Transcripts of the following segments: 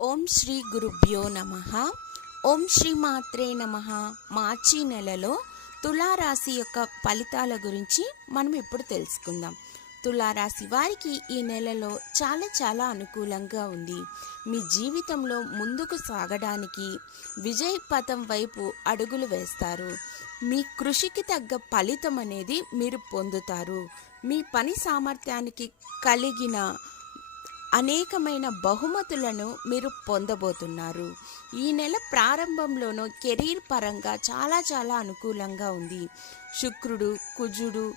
ఓం శ్రీ గురుభ్యో నమ. ఓం శ్రీ మాత్రే నమ. మార్చి నెలలో తులారాశి యొక్క ఫలితాల గురించి మనం ఇప్పుడు తెలుసుకుందాం. తులారాశి వారికి ఈ నెలలో చాలా చాలా అనుకూలంగా ఉంది. మీ జీవితంలో ముందుకు సాగడానికి విజయ పథం వైపు అడుగులు వేస్తారు. మీ కృషికి తగ్గ ఫలితం అనేది మీరు పొందుతారు. మీ పని సామర్థ్యానికి కలిగిన అనేకమైన బహుమతులను మీరు పొందబోతున్నారు. ఈ నెల ప్రారంభంలోనూ కెరీర్ పరంగా చాలా చాలా అనుకూలంగా ఉంది. శుక్రుడు కుజుడు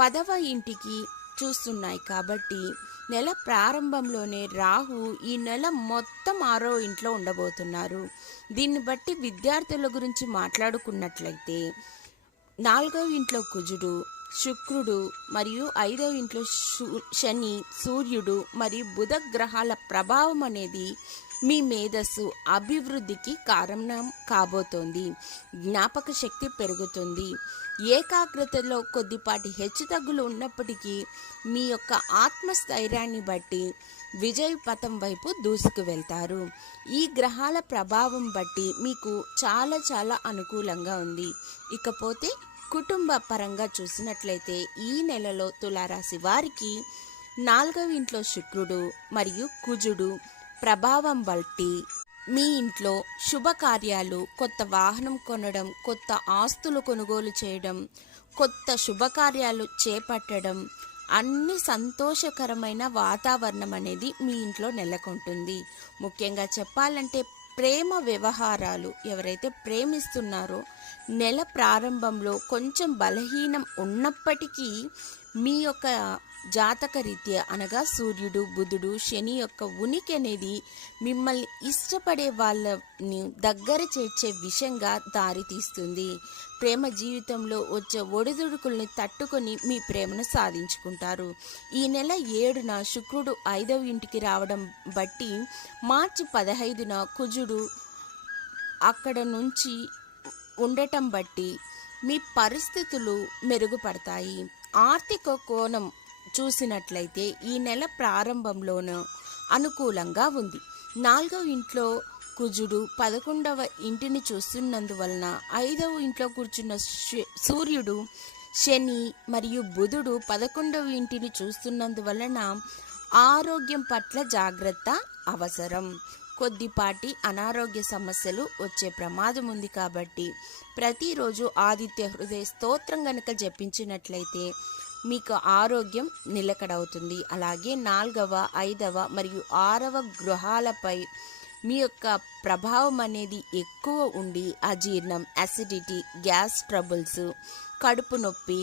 పదవ ఇంటికి చూస్తున్నాయి కాబట్టి నెల ప్రారంభంలోనే రాహు ఈ నెల మొత్తం ఆరో ఇంట్లో ఉండబోతున్నారు. దీన్ని బట్టి విద్యార్థుల గురించి మాట్లాడుకున్నట్లయితే నాలుగవ ఇంట్లో కుజుడు శుక్రుడు మరియు ఐదవ ఇంట్లో శని సూర్యుడు మరియు బుధ గ్రహాల ప్రభావం అనేది మీ మేధస్సు అభివృద్ధికి కారణం కాబోతోంది. జ్ఞాపక శక్తి పెరుగుతుంది. ఏకాగ్రతలో కొద్దిపాటి హెచ్చుతగ్గులు ఉన్నప్పటికీ మీ యొక్క ఆత్మస్థైర్యాన్ని బట్టి విజయ పథం వైపు దూసుకు వెళ్తారు. ఈ గ్రహాల ప్రభావం బట్టి మీకు చాలా చాలా అనుకూలంగా ఉంది. ఇకపోతే కుటుంబ పరంగా చూసినట్లయితే ఈ నెలలో తులారాశి వారికి నాలుగవ ఇంట్లో శుక్రుడు మరియు కుజుడు ప్రభావం బట్టి మీ ఇంట్లో శుభకార్యాలు కొత్త వాహనం కొనడం కొత్త ఆస్తులు కొనుగోలు చేయడం కొత్త శుభకార్యాలు చేపట్టడం అన్ని సంతోషకరమైన వాతావరణం అనేది మీ ఇంట్లో నెలకొంటుంది. ముఖ్యంగా చెప్పాలంటే ప్రేమ వ్యవహారాలు ఎవరైతే ప్రేమిస్తున్నారో నెల ప్రారంభంలో కొంచెం బలహీనం ఉన్నప్పటికీ మీ యొక్క జాతక రీత్యా అనగా సూర్యుడు బుధుడు శని యొక్క ఉనికి అనేది మిమ్మల్ని ఇష్టపడే వాళ్ళని దగ్గర చేర్చే విషయంగా దారితీస్తుంది ప్రేమ జీవితంలో వచ్చే ఒడిదుడుకుల్ని తట్టుకొని మీ ప్రేమను సాధించుకుంటారు. ఈ నెల ఏడున శుక్రుడు ఐదవ ఇంటికి రావడం బట్టి మార్చి పదహైదున కుజుడు అక్కడ నుంచి ఉండటం బట్టి మీ పరిస్థితులు మెరుగుపడతాయి. ఆర్థిక కోణం చూసినట్లయితే ఈ నెల ప్రారంభంలోనూ అనుకూలంగా ఉంది. నాలుగవ ఇంట్లో కుజుడు పదకొండవ ఇంటిని చూస్తున్నందువలన ఐదవ ఇంట్లో కూర్చున్న సూర్యుడు శని మరియు బుధుడు పదకొండవ ఇంటిని చూస్తున్నందువలన ఆరోగ్యం పట్ల జాగ్రత్త అవసరం. కొద్దిపాటి అనారోగ్య సమస్యలు వచ్చే ప్రమాదం ఉంది కాబట్టి ప్రతిరోజు ఆదిత్య హృదయ స్తోత్రం గనక జపించినట్లయితే మీకు ఆరోగ్యం నిలకడవుతుంది. అలాగే నాలుగవ ఐదవ మరియు ఆరవ గృహాలపై మీ యొక్క ప్రభావం అనేది ఎక్కువ ఉండి అజీర్ణం అసిడిటీ గ్యాస్ ట్రబుల్స్ కడుపు నొప్పి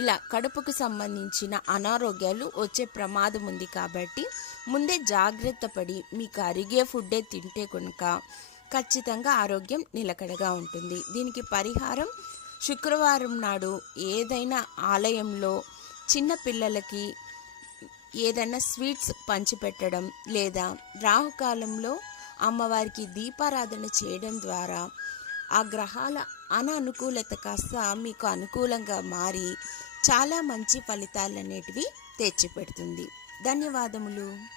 ఇలా కడుపుకు సంబంధించిన అనారోగ్యాలు వచ్చే ప్రమాదం ఉంది కాబట్టి ముందే జాగ్రత్త పడి మీకు అరిగే ఫుడ్డే తింటే కనుక ఖచ్చితంగా ఆరోగ్యం నిలకడగా ఉంటుంది. దీనికి పరిహారం శుక్రవారం నాడు ఏదైనా ఆలయంలో చిన్న పిల్లలకి ఏదైనా స్వీట్స్ పంచిపెట్టడం లేదా రాహుకాలంలో అమ్మవారికి దీపారాధన చేయడం ద్వారా ఆ గ్రహాల అననుకూలత కాస్త మీకు అనుకూలంగా మారి చాలా మంచి ఫలితాలు అనేటివి తెచ్చిపెడుతుంది. ధన్యవాదములు.